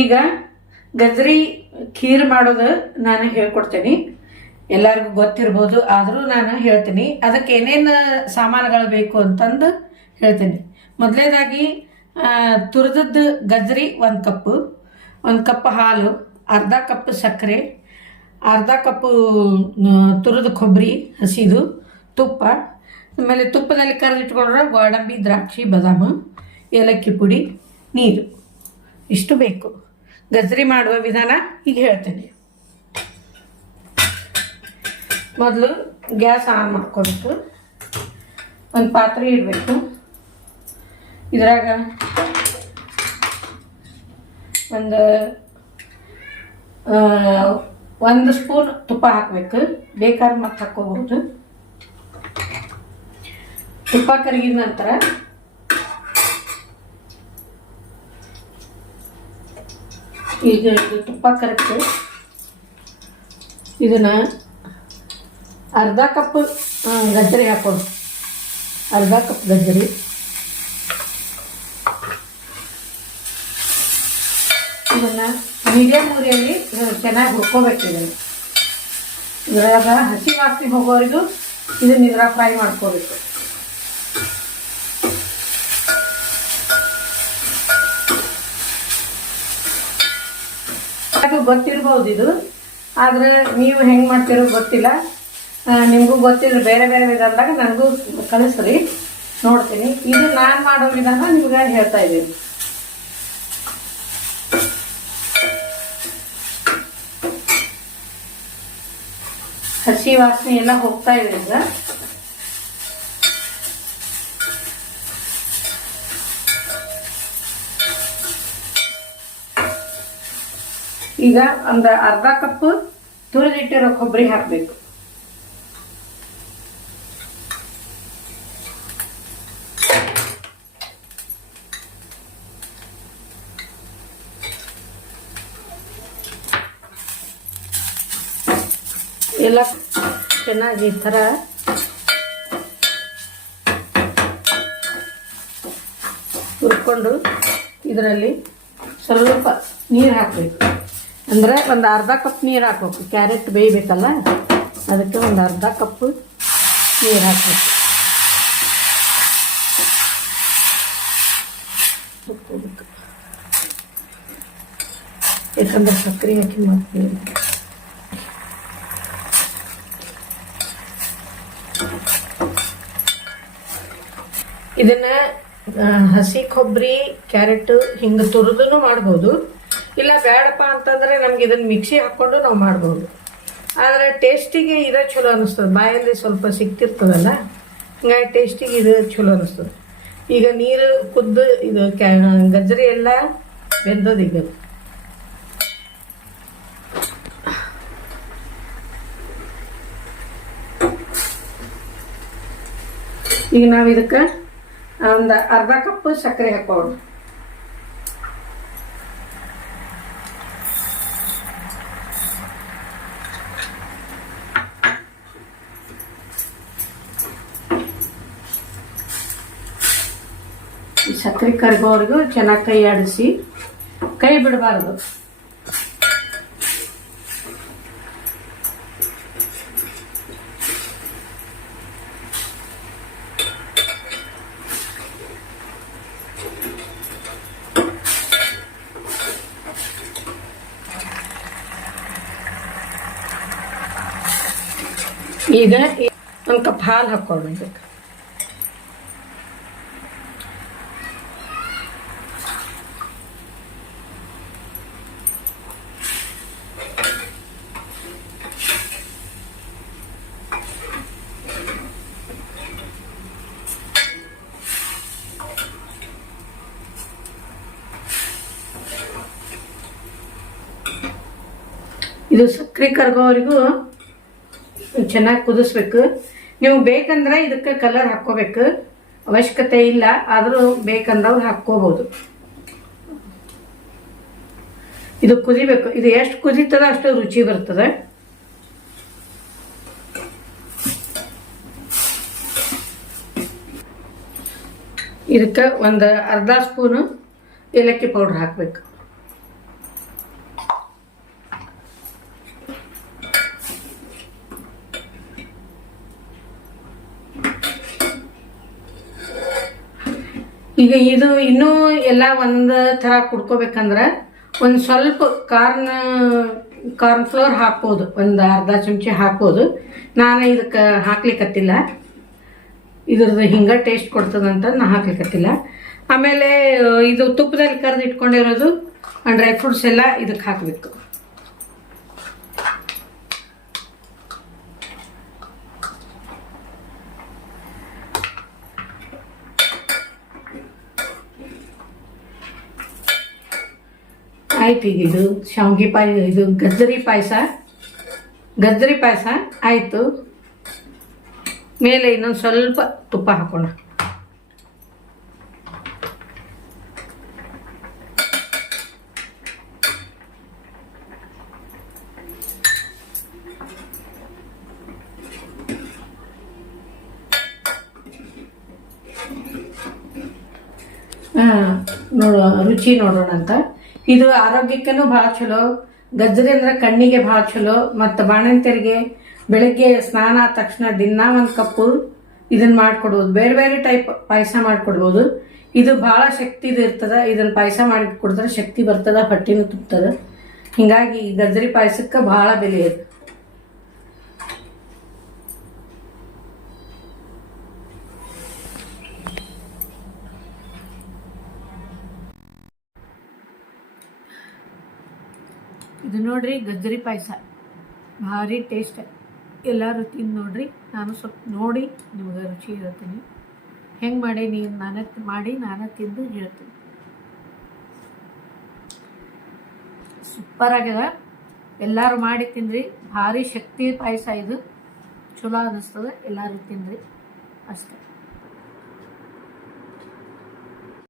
ಈಗ ಗಜ್ರಿ ಖೀರ್ ಮಾಡೋದು ನಾನು ಹೇಳ್ಕೊಡ್ತೇನೆ. ಎಲ್ಲರಿಗೂ ಗೊತ್ತಿರ್ಬೋದು, ಆದರೂ ನಾನು ಹೇಳ್ತೀನಿ ಅದಕ್ಕೆ ಏನೇನು ಸಾಮಾನುಗಳು ಬೇಕು ಅಂತಂದು ಹೇಳ್ತೀನಿ. ಮೊದಲನೇದಾಗಿ ತುರಿದದ್ದು ಗಜ್ರಿ 1 ಕಪ್ಪು, 1 ಕಪ್ ಹಾಲು, ಅರ್ಧ ಕಪ್ ಸಕ್ಕರೆ, ಅರ್ಧ ಕಪ್ಪು ತುರಿದ ಕೊಬ್ಬರಿ ಹಸಿದು, ತುಪ್ಪ, ಆಮೇಲೆ ತುಪ್ಪದಲ್ಲಿ ಕರೆದಿಟ್ಕೊಂಡ್ರೆ ಗೋಡಂಬಿ, ದ್ರಾಕ್ಷಿ, ಬಾದಾಮು, ಏಲಕ್ಕಿ ಪುಡಿ, ನೀರು ಇಷ್ಟು ಬೇಕು. ಗಜ್ರಿ ಮಾಡುವ ವಿಧಾನ ಈಗ ಹೇಳ್ತೇನೆ. ಮೊದಲು ಗ್ಯಾಸ್ ಆನ್ ಮಾಡ್ಕೋಬೇಕು. ಒಂದು ಪಾತ್ರೆ ಇಡಬೇಕು. ಇದ್ರಾಗ ಒಂದು ಸ್ಪೂನ್ ತುಪ್ಪ ಹಾಕಬೇಕು. ಬೇಕಾದ್ರೆ ಮತ್ತೆ ಹಾಕ್ಕೋಬಹುದು. ತುಪ್ಪ ಕರಗಿದ ನಂತರ ಈಗ ಇದು ತುಪ್ಪ ಕರಗ್ತು. ಇದನ್ನ ಅರ್ಧ ಕಪ್ ಗಜ್ಜರಿ ಹಾಕೋದು. ಅರ್ಧ ಕಪ್ ಗಜ್ಜರಿ, ಇದನ್ನ ಮೀಡಿಯಮ್ ಉರಿಯಲ್ಲಿ ಚೆನ್ನಾಗಿ ಹುರ್ಕೋಬೇಕು. ಇದ್ರಾಗ ಹಸಿ ವಾಸನೆ ಹೋಗೋವರೆಗೂ ಇದನ್ನ ಇದ್ರಾಗ ಫ್ರೈ ಮಾಡ್ಕೋಬೇಕು. ಗೊತ್ತಿರ್ಬೋದು ಇದು, ಆದ್ರೆ ನೀವು ಹೆಂಗೆ ಮಾಡ್ತಿರೋ ಗೊತ್ತಿಲ್ಲ. ನಿಮಗೂ ಗೊತ್ತಿದ್ರೆ ಬೇರೆ ಬೇರೆ ವಿಧಾನದಾಗ ನನಗೂ ಕಳಿಸ್ರಿ, ನೋಡ್ತೀನಿ. ಇದು ನಾನು ಮಾಡೋ ವಿಧಾನ ನಿಮ್ಗೆ ಹೇಳ್ತಾ ಇದ್ದೀನಿ. ಹಸಿ ವಾಸನೆ ಎಲ್ಲ ಹೋಗ್ತಾ ಇದೆ. ಈಗ ಒಂದು ಅರ್ಧ ಕಪ್ ತುರಿದಿಟ್ಟಿರೋ ಕೊಬ್ಬರಿ ಹಾಕಬೇಕು. ಎಲ್ಲ ಚೆನ್ನಾಗಿ ಈ ಥರ ಹುರ್ಕೊಂಡು ಇದರಲ್ಲಿ ಸ್ವಲ್ಪ ನೀರು ಹಾಕಬೇಕು. ಅಂದರೆ ಒಂದು ಅರ್ಧ ಕಪ್ ನೀರು ಹಾಕ್ಬೇಕು. ಕ್ಯಾರೆಟ್ ಬೇಯಬೇಕಲ್ಲ, ಅದಕ್ಕೆ ಒಂದು ಅರ್ಧ ಕಪ್ ನೀರು ಹಾಕಬೇಕು. ಯಾಕಂದ್ರೆ ಸಕ್ಕರೆ ಹಾಕಿ ಮಾಡ್ತೀವಿ. ಇದನ್ನ ಹಸಿ ಕೊಬ್ಬರಿ, ಕ್ಯಾರೆಟ್ ಹಿಂಗೆ ತುರಿದು ಮಾಡ್ಬೋದು. ಇಲ್ಲ ಬೇಡಪ್ಪ ಅಂತಂದರೆ ನಮ್ಗೆ ಇದನ್ನು ಮಿಕ್ಸಿ ಹಾಕ್ಕೊಂಡು ನಾವು ಮಾಡ್ಬೋದು. ಆದರೆ ಟೇಸ್ಟಿಗೆ ಇದು ಚಲೋ ಅನ್ನಿಸ್ತದೆ. ಬಾಯಲ್ಲಿ ಸ್ವಲ್ಪ ಸಿಕ್ತಿರ್ತದಲ್ಲ, ಹಿಂಗಾಗಿ ಟೇಸ್ಟಿಗೆ ಇದು ಚಲೋ ಅನ್ನಿಸ್ತದೆ. ಈಗ ನೀರು ಕುದ್ದು ಇದು ಗಜ್ಜರಿ ಎಲ್ಲ ಬೆಂದದ. ಈಗ ನಾವು ಇದಕ್ಕೆ ಒಂದು ಅರ್ಧ ಕಪ್ ಸಕ್ಕರೆ ಹಾಕೋಣ. ಸಕ್ಕರೆ ಕರಗೋವರೆಗೂ ಚೆನ್ನಾಗಿ ಕೈ ಆಡಿಸಿ, ಕೈ ಬಿಡಬಾರ್ದು. ಈಗ 1 ಕಪ್ ಹಾಲು ಹಾಕೊಳ್ಳಿ. ಇದು ಸಕ್ಕರೆ ಕರಗೋವರೆಗೂ ಚೆನ್ನಾಗಿ ಕುದಿಸ್ಬೇಕು. ನೀವು ಬೇಕಂದ್ರೆ ಇದಕ್ಕೆ ಕಲರ್ ಹಾಕ್ಕೋಬೇಕು, ಅವಶ್ಯಕತೆ ಇಲ್ಲ, ಆದರೂ ಬೇಕಂದವ್ರು ಹಾಕ್ಕೋಬೋದು. ಇದು ಕುದಿಬೇಕು. ಇದು ಎಷ್ಟು ಕುದೀತದ ಅಷ್ಟು ರುಚಿ ಬರ್ತದೆ. ಇದಕ್ಕೆ ಒಂದು ಅರ್ಧ ಸ್ಪೂನು ಏಲಕ್ಕಿ ಪೌಡ್ರ್ ಹಾಕಬೇಕು. ಈಗ ಇದು ಇನ್ನೂ ಎಲ್ಲ ಒಂದು ಥರ ಕುಡ್ಕೋಬೇಕಂದ್ರೆ ಒಂದು ಸ್ವಲ್ಪ ಕಾರ್ನ್ ಫ್ಲೋರ್ ಹಾಕ್ಬೋದು, ಒಂದು ಅರ್ಧ ಚಮಚಿ ಹಾಕ್ಬೋದು. ನಾನು ಇದಕ್ಕೆ ಹಾಕ್ಲಿಕ್ಕತ್ತಿಲ್ಲ, ಇದ್ರದ್ದು ಹಿಂಗೆ ಟೇಸ್ಟ್ ಕೊಡ್ತದಂತ ನಾ ಹಾಕ್ಲಿಕ್ಕತ್ತಿಲ್ಲ. ಆಮೇಲೆ ಇದು ತುಪ್ಪದಲ್ಲಿ ಕರೆದು ಇಟ್ಕೊಂಡಿರೋದು ಡ್ರೈ ಫ್ರೂಟ್ಸ್ ಎಲ್ಲ ಇದಕ್ಕೆ ಹಾಕಬೇಕು. ಆಯ್ತು. ಈಗ ಇದು ಶಾವಿಗೆ ಇದು ಗಜ್ಜರಿ ಪಾಯಸ ಆಯಿತು. ಮೇಲೆ ಇನ್ನೊಂದು ಸ್ವಲ್ಪ ತುಪ್ಪ ಹಾಕೋಣ. ರುಚಿ ನೋಡೋಣ ಅಂತ. ಇದು ಆರೋಗ್ಯಕ್ಕೂ ಭಾಳ ಚಲೋ. ಗಜ್ಜರಿ ಅಂದ್ರೆ ಕಣ್ಣಿಗೆ ಭಾಳ ಚಲೋ. ಮತ್ತು ಬಾಣಂತಿಯರಿಗೆ ಬೆಳಗ್ಗೆ ಸ್ನಾನ ಆದ ತಕ್ಷಣ ದಿನ ಒಂದು ಕಪ್ಪು ಇದನ್ನ ಮಾಡ್ಕೊಡ್ಬೋದು. ಬೇರೆ ಬೇರೆ ಟೈಪ್ ಪಾಯಸ ಮಾಡ್ಕೊಡ್ಬೋದು. ಇದು ಭಾಳ ಶಕ್ತಿದು ಇರ್ತದ. ಇದನ್ನ ಪಾಯಸ ಮಾಡಿ ಕುಡಿದ್ರೆ ಶಕ್ತಿ ಬರ್ತದ, ಹೊಟ್ಟಿನೂ ತುಂಬ್ತದ. ಹಿಂಗಾಗಿ ಈ ಗಜ್ಜರಿ ಪಾಯಸಕ್ಕೆ ಭಾಳ ಬೆಲೆ ಇದೆ. ಇದು ನೋಡ್ರಿ ಗಜ್ಜರಿ ಪಾಯಸ ಭಾರಿ ಟೇಸ್ಟ್. ಎಲ್ಲರೂ ತಿಂದು ನೋಡ್ರಿ. ನಾನು ಸ್ವಲ್ಪ ನೋಡಿ ನಿಮ್ಗೆ ರುಚಿ ಹೇಳ್ತೀನಿ. ಹೆಂಗೆ ಮಾಡಿ ನೀವು ನಾನು ತಿಂದು ಹೇಳ್ತೀನಿ. ಸೂಪರ್ ಆಗ್ಯದ. ಎಲ್ಲರೂ ಮಾಡಿ ತಿನ್ನಿರಿ. ಭಾರಿ ಶಕ್ತಿ ಪಾಯಸ ಇದು. ಚಲೋ ಅನ್ನಿಸ್ತದೆ. ಎಲ್ಲರೂ ತಿನ್ನಿರಿ ಅಷ್ಟೇ.